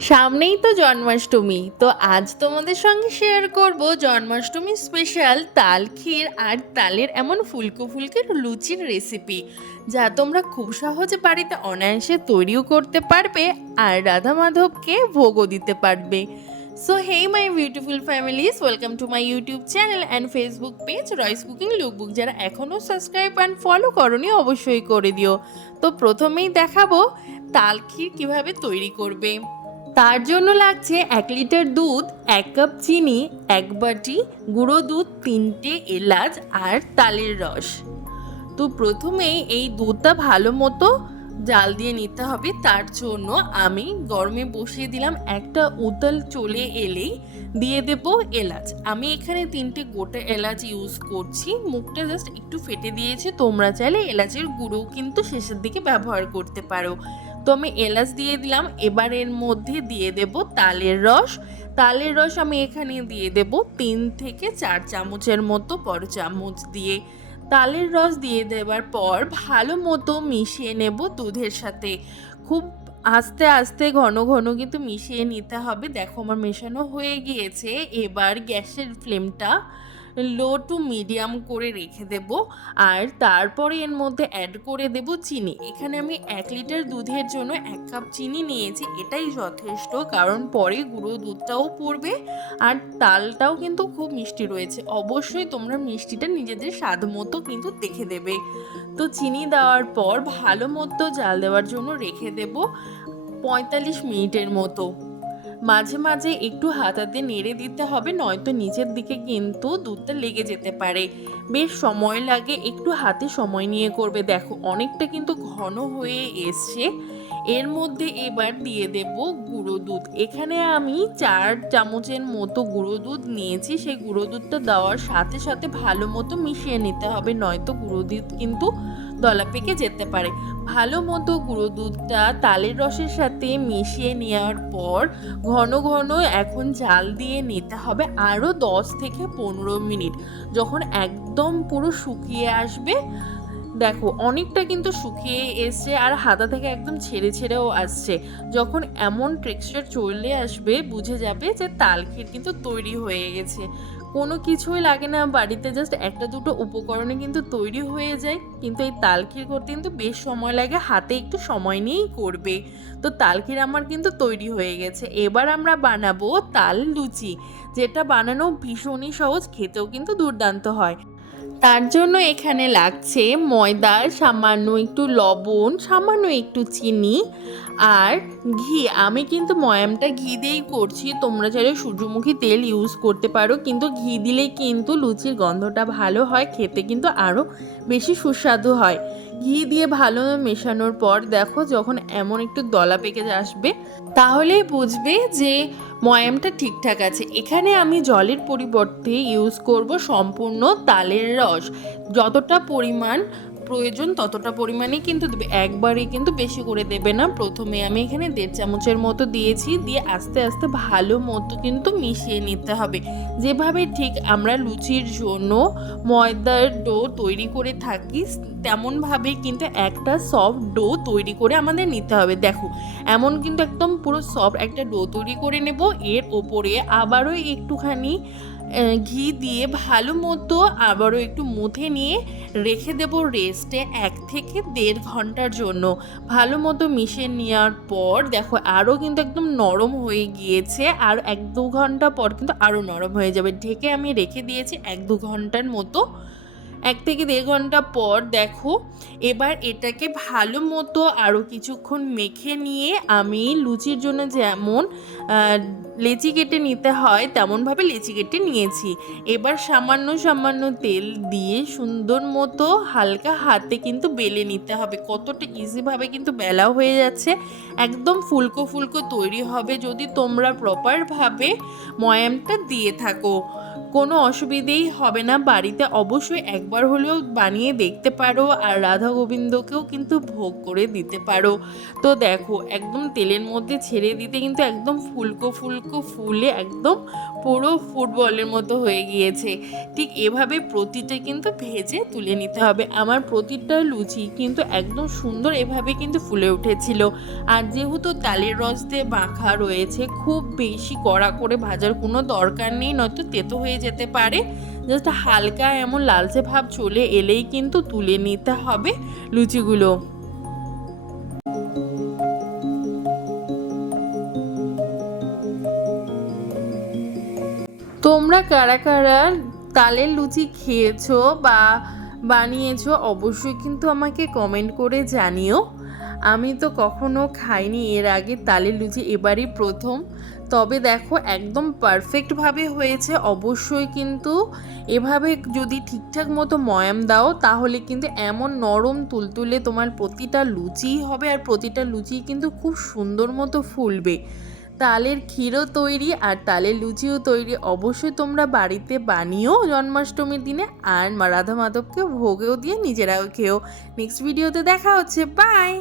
সামনেই তো জন্মাষ্টমী, তো আজ তোমাদের সঙ্গে শেয়ার করব জন্মাষ্টমী স্পেশাল তাল ক্ষীর আর তালের এমন ফুলকো ফুলকে লুচির রেসিপি, যা তোমরা খুব সহজে বাড়িতে অনায়াসে তৈরিও করতে পারবে আর রাধা মাধবকে ভোগও দিতে পারবে। So hey my beautiful families, welcome to my YouTube channel and Facebook page Roy's cooking lookbook. যারা এখনও সাবস্ক্রাইব অ্যান্ড ফলো করনি অবশ্যই করে দিও। তো প্রথমেই দেখাবো তাল ক্ষীর কীভাবে তৈরি করবে। তার জন্য লাগছে 1 লিটার দুধ, 1 কাপ চিনি, 1 বাটি গুঁড়ো দুধ, 3টে এলাচ আর তালের রস। তো প্রথমেই এই দুধটা ভালো মতো জাল দিয়ে নিতে হবে। তার জন্য আমি গরমে বসিয়ে দিলাম, একটা উতল চলে এলেই দিয়ে দেব এলাচ। আমি এখানে 3টে গোটা এলাচ ইউজ করছি, মুখটা জাস্ট একটু ফেটে দিয়েছি, তোমরা চাইলে এলাচের গুঁড়োও কিন্তু শেষের দিকে ব্যবহার করতে পারো। তো আমি এলাচ দিয়ে দিলাম। এবার এর মধ্যে দিয়ে দেব তালের রস। তালের রস আমি এখানে দিয়ে দেব 3 থেকে 4 চামচের মতো, বড় চামচ দিয়ে। তালের রস দিয়ে দেওয়ার পর ভালো মতো মিশিয়ে নেব দুধের সাথে। খুব আস্তে আস্তে ঘন ঘন কিন্তু মিশিয়ে নিতে হবে। দেখো আমার মেশানো হয়ে গিয়েছে। এবার গ্যাসের ফ্লেমটা লো টু মিডিয়াম করে রেখে দেব, আর তারপরে এর মধ্যে অ্যাড করে দেব চিনি। এখানে আমি 1 লিটার দুধের জন্য 1 কাপ চিনি নিয়েছি, এটাই যথেষ্ট, কারণ পরে গুঁড়ো দুধটাও পড়বে আর তালটাও কিন্তু খুব মিষ্টি রয়েছে। অবশ্যই তোমরা মিষ্টিটা নিজেদের স্বাদ মতো কিন্তু দেখে দেবে। তো চিনি দেওয়ার পর ভালো মতো জাল দেওয়ার জন্য রেখে দেব 45 মিনিটের মতো। মাঝে মাঝে একটু হাতাতে নেড়ে দিতে হবে, নয়তো নিচের দিকে কিন্তু দুধটা লেগে যেতে পারে। বেশ সময় লাগে, একটু হাতে সময় নিয়ে করবে। দেখো অনেকটা কিন্তু ঘন হয়ে এসছে। এর মধ্যে এবার দিয়ে দেব গুঁড়ো দুধ। এখানে আমি 4 চামচের মতো গুঁড়ো দুধ নিয়েছি। সেই গুঁড়ো দুধটা দেওয়ার সাথে সাথে ভালো মতো মিশিয়ে নিতে হবে, নয়তো গুঁড়ো দুধ কিন্তু দলা পেকে যেতে পারে। ভালো মতো গুঁড়ো দুধটা তালের রসের সাথে মিশিয়ে নেওয়ার পর ঘন ঘন এখন জাল দিয়ে নিতে হবে আরও 10 থেকে 15 মিনিট। যখন একদম পুরো শুকিয়ে আসবে, দেখো অনেকটা কিন্তু শুকিয়ে এসছে আর হাতা থেকে একদম ছেড়ে ছেড়েও আসছে। যখন এমন টেক্সচার চলে আসবে, বুঝে যাবে যে তাল ক্ষীর কিন্তু তৈরি হয়ে গেছে। কোনো কিছুই লাগে না, বাড়িতে জাস্ট একটা দুটো উপকরণে কিন্তু তৈরি হয়ে যায়। কিন্তু এই তাল ক্ষীর করতে কিন্তু বেশ সময় লাগে, হাতে একটু সময় নিয়েই করবে। তো তাল ক্ষীর আমার কিন্তু তৈরি হয়ে গেছে। এবার আমরা বানাবো তাল লুচি, যেটা বানানো ভীষণই সহজ, খেতেও কিন্তু দুর্দান্ত হয়। তার জন্য এখানে লাগছে ময়দা, সামান্য একটু লবণ, সামান্য একটু চিনি আর ঘি। আমি কিন্তু ময়ামটা ঘি দিয়েই করছি, তোমরা চাইলে সূর্যমুখী তেল ইউজ করতে পারো, কিন্তু ঘি দিলেই কিন্তু লুচির গন্ধটা ভালো হয়, খেতে কিন্তু আরও বেশি সুস্বাদু হয়। ঘি দিয়ে ভালো মেশানোর পর দেখো যখন এমন একটু দলা পেকে আসবে, তাহলেই বুঝবে যে ময়ামটা ঠিকঠাক আছে। এখানে আমি জলের পরিবর্তে ইউজ করব সম্পূর্ণ তালের রস। যতটা পরিমাণ প্রয়োজন ততটা পরিমাণেই কিন্তু দেবে, একবারে কিন্তু বেশি করে দেবে না। প্রথমে আমি এখানে 1.5 চামচের মতো দিয়েছি, দিয়ে আস্তে আস্তে ভালো মতো কিন্তু মিশিয়ে নিতে হবে। যেভাবে ঠিক আমরা লুচির জন্য ময়দার ডো তৈরি করে থাকি, তেমনভাবেই কিন্তু একটা সফট ডো তৈরি করে আমাদের নিতে হবে। দেখো এমন কিন্তু একদম পুরো সফট একটা ডো তৈরি করে নেব। এর ওপরে আবারও একটুখানি ঘি দিয়ে ভালো মতো আবারও একটু মুথে নিয়ে রেখে দেব রেস্টে 1 থেকে 1.5 ঘন্টার জন্য। ভালো মতো মিশিয়ে নেওয়ার পর দেখো আরও কিন্তু একদম নরম হয়ে গিয়েছে, আর 1-2 ঘন্টা পর কিন্তু আরও নরম হয়ে যাবে। ঢেকে আমি রেখে দিয়েছি 1-2 ঘন্টার মতো। 1 থেকে 1.5 ঘন্টা পর দেখো এবার এটাকে ভালো মতো আরও কিছুক্ষণ মেখে নিয়ে আমি লুচির জন্য যেমন লেচি কেটে নিতে হয় তেমনভাবে লেচি কেটে নিয়েছি। এবার সামান্য সামান্য তেল দিয়ে সুন্দর মতো হালকা হাতে কিন্তু বেলে নিতে হবে। কতটা ইজিভাবে কিন্তু বেলাও হয়ে যাচ্ছে, একদম ফুলকো ফুলকো তৈরি হবে যদি তোমরা প্রপারভাবে ময়ামটা দিয়ে থাকো। কোনো অসুবিধেই হবে না, বাড়িতে অবশ্যই একবার হলেও বানিয়ে দেখতে পারো আর রাধা গোবিন্দকেও কিন্তু ভোগ করে দিতে পারো। তো দেখো একদম তেলের মধ্যে ছেড়ে দিতে কিন্তু একদম ফুলকো ফুলকো ফুলে একদম পুরো ফুটবলের মতো হয়ে গিয়েছে। ঠিক এভাবে প্রতিটা কিন্তু ভেজে তুলে নিতে হবে। আমার প্রতিটা লুচি কিন্তু একদম সুন্দর এভাবে কিন্তু ফুলে উঠেছিল। আর যেহেতু তালের রস দিয়ে মাখা রয়েছে, খুব বেশি কড়া করে ভাজার কোনো দরকার নেই, নয়তো তেতো হয়ে যেতে পারে। জাস্ট হালকা এমন লালচে ভাব চলে এলেই কিন্তু তুলে নিতে হবে লুচিগুলো। তোমরা কারা কারা তালের লুচি খেয়েছো বা বানিয়েছো অবশ্যই কিন্তু আমাকে কমেন্ট করে জানিও। আমি তো কখনো খাইনি এর আগে তালের লুচি, এবারই প্রথম। তবে দেখো একদম পারফেক্টভাবে হয়েছে। অবশ্যই কিন্তু এভাবে যদি ঠিকঠাক মতো ময়াম দাও তাহলে কিন্তু এমন নরম তুলতুলে তোমার প্রতিটা লুচিই হবে, আর প্রতিটা লুচি কিন্তু খুব সুন্দর মতো ফুলবে। তালের ক্ষীরও তৈরি আর তালের লুচিও তৈরি। অবশ্যই তোমরা বাড়িতে বানিও জন্মাষ্টমীর দিনে, আর রাধা মাধবকে ভোগেও দিয়ে নিজেরাও খেও। নেক্সট ভিডিওতে দেখা হচ্ছে, বাই।